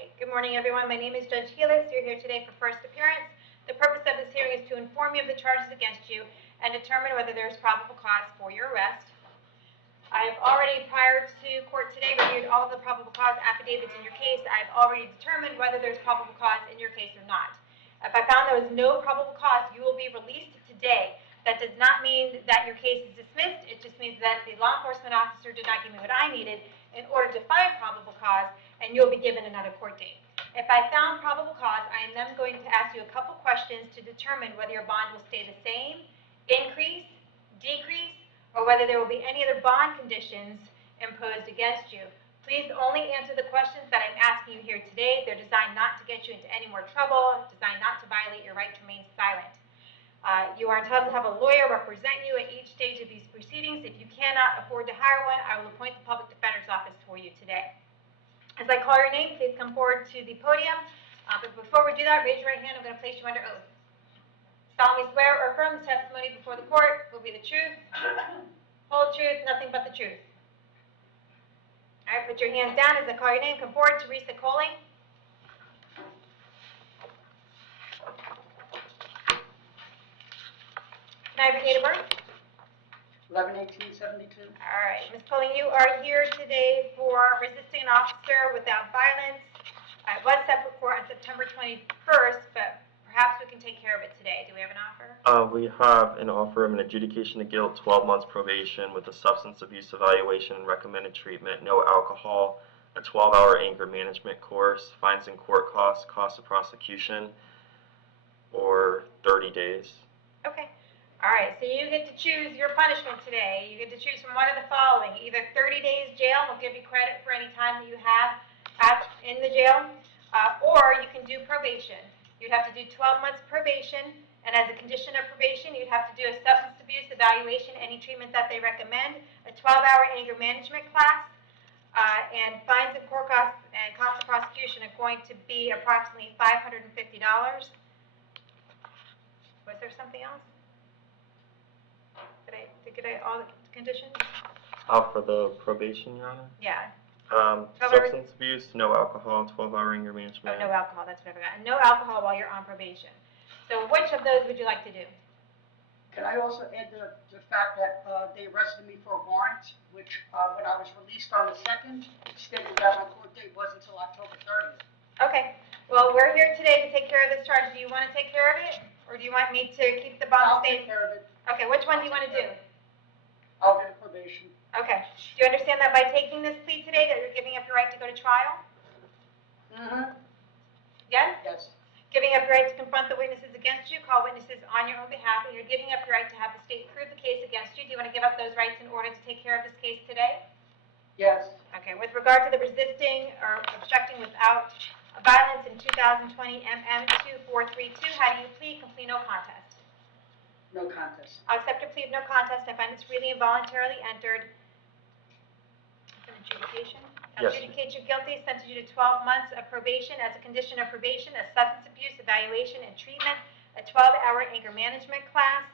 Okay, good morning everyone. My name is Judge Healis. You're here today for first appearance. The purpose of this hearing is to inform you of the charges against you and determine whether there is probable cause for your arrest. I have already, prior to court today, reviewed all of the probable cause affidavits in your case. I have already determined whether there's probable cause in your case or not. If I found there was no probable cause, you will be released today. That does not mean that your case is dismissed. It just means that the law enforcement officer did not give me what I needed in order to find probable cause, and you'll be given another court date. If I found probable cause, I am then going to ask you a couple questions to determine whether your bond will stay the same, increase, decrease, or whether there will be any other bond conditions imposed against you. Please only answer the questions that I'm asking you here today. They're designed not to get you into any more trouble, designed not to violate your right to remain silent. You are entitled to have a lawyer represent you at each stage of these proceedings. If you cannot afford to hire one, I will appoint the public defender's office for you today. As I call your name, please come forward to the podium. But before we do that, raise your right hand. I'm going to place you under oath. Solemnly swear or affirm the testimony before the court will be the truth, whole truth, nothing but the truth. All right, put your hands down as I call your name. Come forward, Teresa Coling. Can I have your date of birth? 11/18/72. All right, Ms. Coling, you are here today for resisting an officer without violence. I was set for court on September 21st, but perhaps we can take care of it today. Do we have an offer? We have an offer of an adjudication of guilt, 12 months probation with a substance abuse evaluation and recommended treatment, no alcohol, a 12-hour anger management course, fines and court costs, cost of prosecution, or 30 days. Okay. All right, so you get to choose your punishment today. You get to choose from one of the following. Either 30 days jail, we'll give you credit for any time that you have in the jail, or you can do probation. You'd have to do 12 months probation, and as a condition of probation, you'd have to do a substance abuse evaluation, any treatment that they recommend, a 12-hour anger management class, and fines and court costs and cost of prosecution are going to be approximately $550. Was there something else? Did I all the conditions? For the probation, Your Honor? Yeah. Substance abuse, no alcohol, 12-hour anger management. Oh, no alcohol, that's what I forgot. And no alcohol while you're on probation. So which of those would you like to do? Can I also add the fact that they arrested me for a warrant, which when I was released on the 2nd, stated that my court date was until October 30th. Okay. Well, we're here today to take care of this charge. Do you want to take care of it? Or do you want me to keep the bond I'll take state? care of it. Okay, which one do you want to do? I'll do the probation. Okay. Do you understand that by taking this plea today that you're giving up your right to go to trial? Mm-hmm. Yes? Yes. Giving up your right to confront the witnesses against you, call witnesses on your own behalf, and you're giving up your right to have the state prove the case against you. Do you want to give up those rights in order to take care of this case today? Yes. Okay. With regard to the resisting or obstructing without violence in 2020 MM2432, how do you plead? Complete no contest. No contest. I'll accept a plea of no contest. I find this really involuntarily entered. It's an adjudication. Yes. Adjudicate you guilty, sentence you to 12 months of probation as a condition of probation, a substance abuse evaluation and treatment, a 12-hour anger management class,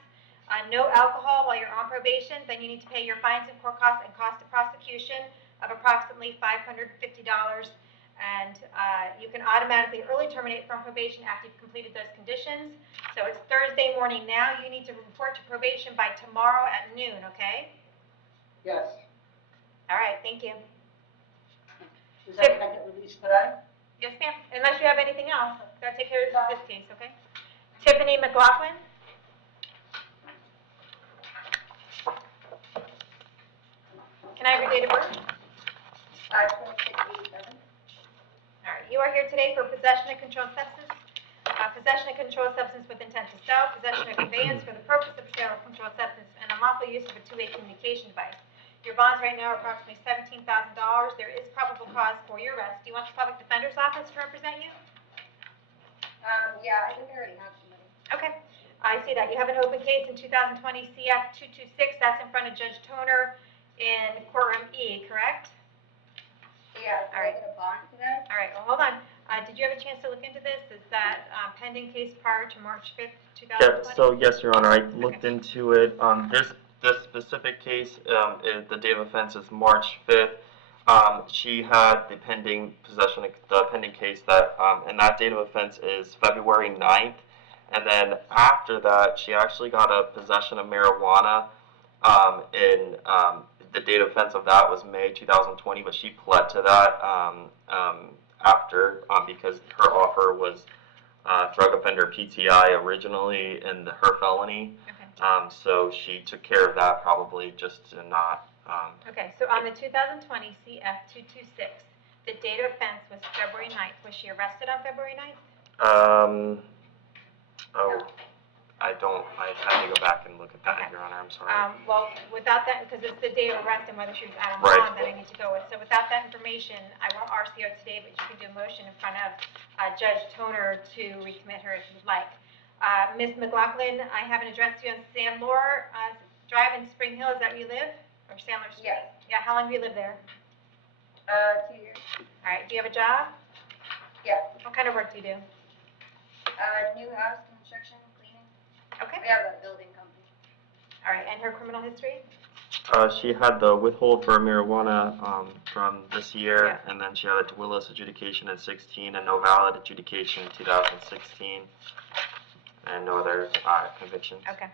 no alcohol while you're on probation. Then you need to pay your fines and court costs and cost of prosecution of approximately $550. And you can automatically early terminate from probation after you've completed those conditions. So it's Thursday morning now. You need to report to probation by tomorrow at noon, okay? Yes. All right, thank you. Is that going to get released today? Yes, ma'am. Unless you have anything else. Gotta take care of this case, okay? Tiffany McLaughlin. Can I have your date of birth? 5/26/87. All right, you are here today for possession of controlled substance, possession of controlled substance with intent to sell, possession of conveyance for the purpose of sale of controlled substance, and unlawful use of a two-way communication device. Your bonds right now are approximately $17,000. There is probable cause for your arrest. Do you want the public defender's office to represent you? Yeah, I think I already have somebody. Okay, I see that. You have an open case in 2020 CF 226. That's in front of Judge Toner in courtroom E, correct? Yeah, All right. I get a bond for that? All right, well, hold on. Did you have a chance to look into this? Is that pending case prior to March 5th, 2020? Yeah, so yes, Your Honor, I looked into it. This specific case, the date of offense is March 5th. She had the pending case that, and that date of offense is February 9th. And then after that, she actually got a possession of marijuana, the date of offense of that was May 2020, but she pled to that, after, because her offer was, drug offender PTI originally in her felony. Okay. So she took care of that probably just to not, Okay, so on the 2020 CF 226, the date of offense was February 9th. Was she arrested on February 9th? Oh, I have to go back and look at that, Okay. Your Honor, I'm sorry. Well, without that, because it's the date of arrest and whether she was out on Right. bond that I need to go with. So without that information, I won't RCO today, but you can do a motion in front of Judge Toner to recommit her if you'd like. Ms. McLaughlin, I have an address to you on Sandlore Drive in Spring Hill. Is that where you live? Or Sandler Street? Yes. Yeah, how long have you lived there? 2 years. All right, do you have a job? Yes. What kind of work do you do? New house construction, cleaning. Okay. We have a building company. All right, and her criminal history? She had the withhold for marijuana from this year, Yeah. and then she had a Willis adjudication in 16 and no valid adjudication in 2016, and no other convictions. Okay.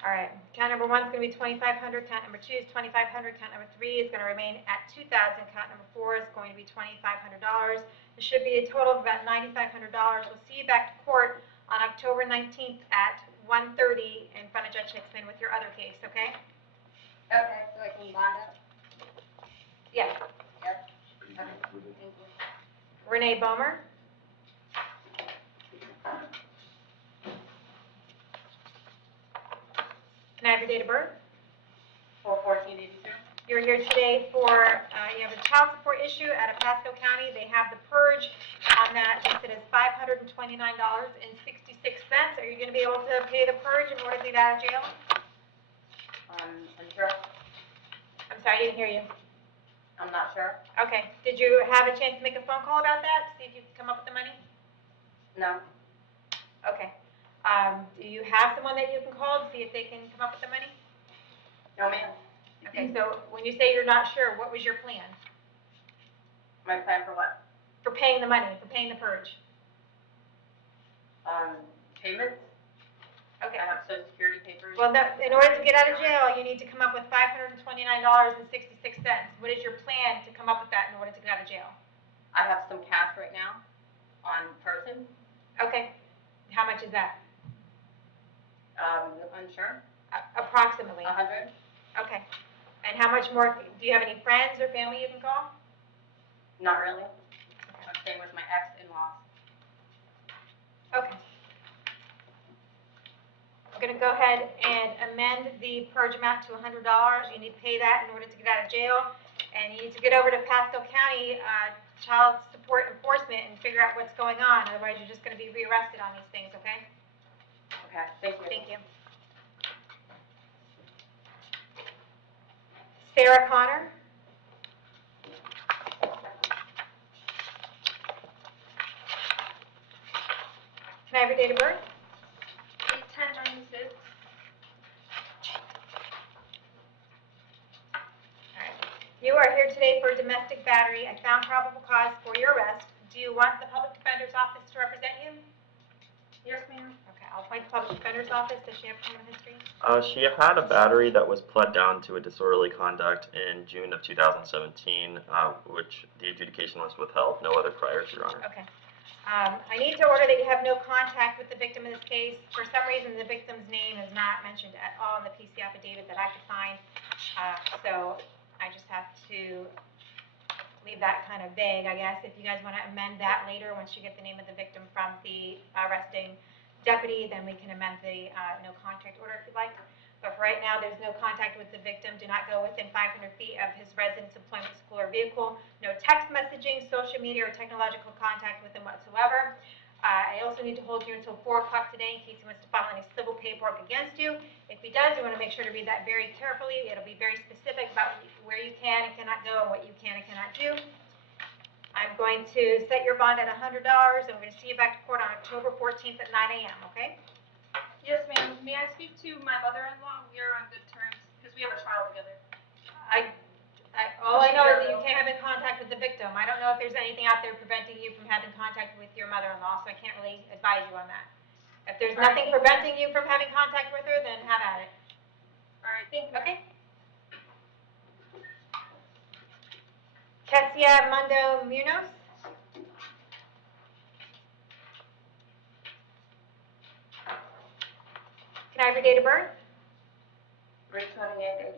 All right, count number 1 is going to be 2,500, count number 2 is 2,500, count number 3 is going to remain at 2,000, count number 4 is going to be $2,500. It should be a total of about $9,500. We'll see you back to court on October 19th at 1:30 in front of Judge Hickman with your other case, okay? Okay, so I can bond up? Yes. Yes. Okay, thank you. Renee Bomer. Can I have your date of birth? 4/14/82. You're here today for, you have a child support issue out of Pasco County. They have the purge on that listed as $529.66. Are you going to be able to pay the purge in order to get out of jail? Unsure. I'm sorry, I didn't hear you. I'm not sure. Okay, did you have a chance to make a phone call about that, to see if you could come up with the money? No. Okay. Do you have someone that you can call to see if they can come up with the money? No, ma'am. Okay, so when you say you're not sure, what was your plan? My plan for what? For paying the money, for paying the purge? Payments? Okay. I have social security papers. Well, in order to get out of jail, you need to come up with $529.66. What is your plan to come up with that in order to get out of jail? I have some cash right now on person. Okay. How much is that? Unsure. Approximately. 100. Okay. And how much more, do you have any friends or family you can call? Not really. I'm staying with my ex-in-laws. Okay. I'm going to go ahead and amend the purge amount to $100. You need to pay that in order to get out of jail. And you need to get over to Pasco County Child Support Enforcement and figure out what's going on. Otherwise, you're just going to be rearrested on these things, okay? Okay, thank you. Thank you. Sarah Connor. Can I have your date of birth? 8/10/96. You are here today for domestic battery. I found probable cause for your arrest. Do you want the public defender's office to represent you? Yes, ma'am. Okay, I'll appoint the public defender's office. Does she have criminal history? She had a battery that was pled down to a disorderly conduct in June of 2017, which the adjudication was withheld. No other priors, Your Honor. Okay. I need to order that you have no contact with the victim in this case. For some reason, the victim's name is not mentioned at all in the PC affidavit that I could find. So I just have to leave that kind of vague, I guess. If you guys want to amend that later, once you get the name of the victim from the arresting deputy, then we can amend the no contact order if you'd like. But for right now, there's no contact with the victim. Do not go within 500 feet of his residence, employment, school, or vehicle. No text messaging, social media, or technological contact with him whatsoever. I also need to hold you until 4 o'clock today in case he wants to file any civil paperwork against you. If he does, you want to make sure to read that very carefully. It'll be very specific about where you can and cannot go and what you can and cannot do. I'm going to set your bond at $100, and we're going to see you back to court on October 14th at 9 a.m., okay? Yes, ma'am. May I speak to my mother-in-law? We are on good terms because we have a child together. All I know is that you can't have in contact with the victim. I don't know if there's anything out there preventing you from having contact with your mother-in-law, so I can't really advise you on that. If there's nothing preventing you from having contact with her, then have at it. All right, thank you. Okay? Kessia Mundo Munoz. Can I have your date of birth? 3/28/83.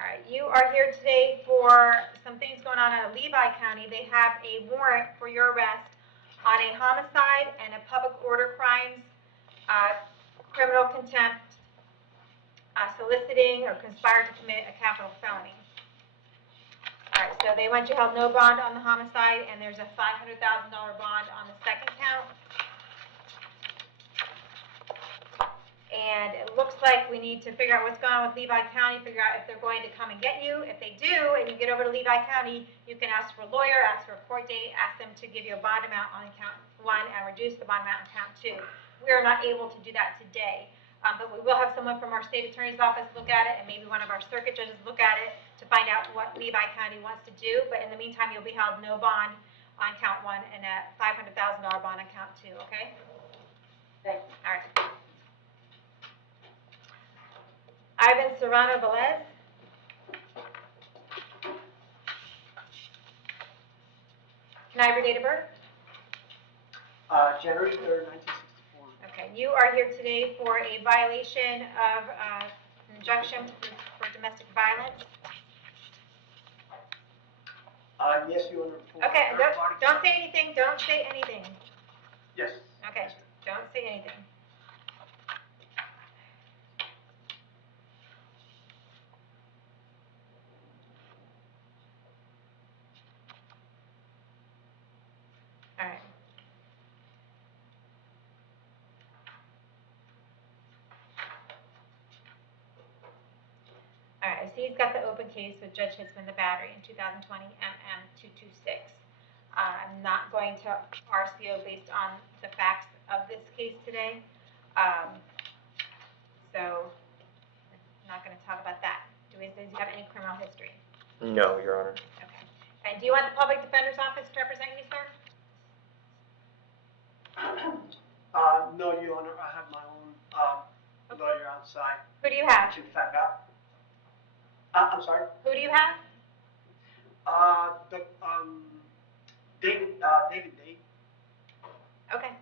All right, you are here today for some things going on in Levi County. They have a warrant for your arrest on a homicide and a public order crimes, criminal contempt, soliciting or conspired to commit a capital felony. All right, so they want you held no bond on the homicide, and there's a $500,000 bond on the second count. And it looks like we need to figure out what's going on with Levi County, figure out if they're going to come and get you. If they do, and you get over to Levi County, you can ask for a lawyer, ask for a court date, ask them to give you a bond amount on count 1 and reduce the bond amount on count 2. We are not able to do that today, but we will have someone from our state attorney's office look at it, and maybe one of our circuit judges look at it to find out what Levi County wants to do. But in the meantime, you'll be held no bond on count 1 and a $500,000 bond on count 2, okay? Thank you. All right. Ivan Serrano Velez. Can I have your date of birth? January 3rd, 1964. Okay, you are here today for a violation of injunction for domestic violence. Yes, Your Honor. for Okay, third party- don't say anything, don't say anything. Yes. Okay, don't say anything. All right. All right, I see he's got the open case with Judge Hitzman, the battery in 2020 MM226. I'm not going to RCO based on the facts of this case today. So I'm not going to talk about that. Does he have any criminal history? No, Your Honor. Okay. And do you want the public defender's office to represent you, sir? No, Your Honor, I have my own lawyer outside. Who do you have? In fact, I'm sorry. Who do you have? David Day. Okay.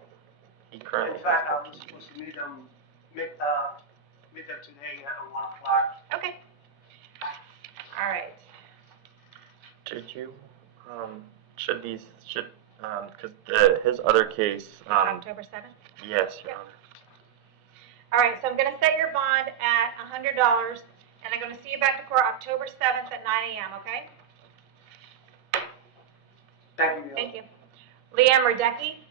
He currently In fact, I was supposed to meet them today at 1 o'clock. Okay. All right. Did you, because his other case, October 7th? yes, Your Yep. Honor. All right, so I'm going to set your bond at $100, and I'm going to see you back to court October 7th at 9 a.m., okay? Thank you, Your Honor. Thank you. Liam Radecki.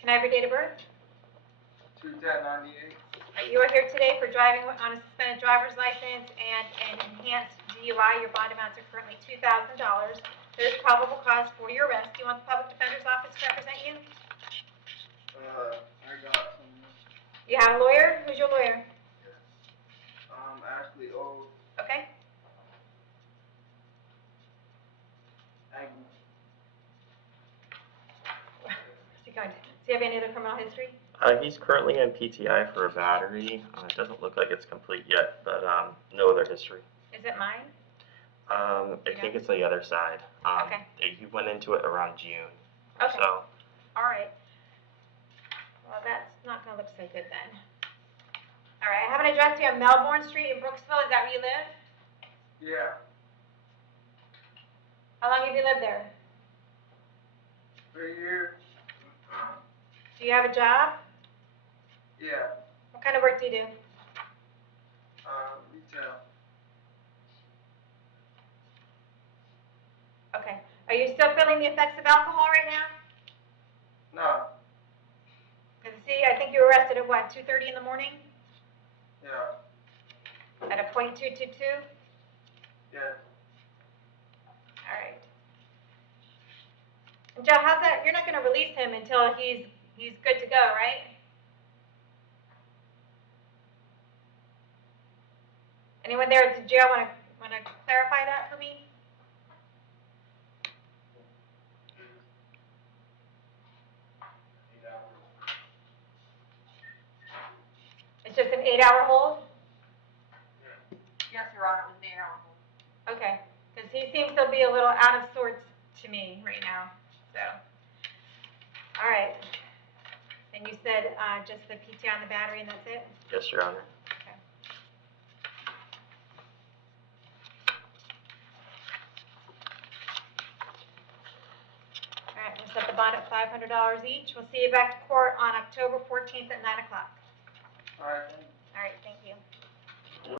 Can I have your date of birth? 2/10/98. You are here today for driving on a suspended driver's license and an enhanced DUI. Your bond amounts are currently $2,000. There's probable cause for your arrest. Do you want the public defender's office to represent you? I got some. You have a lawyer? Who's your lawyer? Ashley O. Okay. Agnew. Where's he going? Does he have any other criminal history? He's currently in PTI for a battery. It doesn't look like it's complete yet, but no other history. Is it mine? I think it's the other side. Okay. He went into it around June. Okay. So, All right. Well, that's not going to look so good then. All right, I have an address here on Melbourne Street in Brooksville. Is that where you live? Yeah. How long have you lived there? 3 years. Do you have a job? Yeah. What kind of work do you do? Retail. Are you still feeling the effects of alcohol right now? No. Because see, I think you were arrested at what, 2:30 in the morning? Yeah. At a .222? Yeah. All right. And Joe, how's that? You're not going to release him until he's good to go, right? Anyone there at the jail want to clarify that for me? It's just an 8-hour hold? Yes, Your Honor, it was an 8-hour hold. Okay, because he seems to be a little out of sorts to me right now, so. All right. And you said just the PT on the battery and that's it? Yes, Your Honor. Okay. All right, we'll set the bond at $500 each. We'll see you back to court on October 14th at 9 o'clock. All right, then. All right, thank you.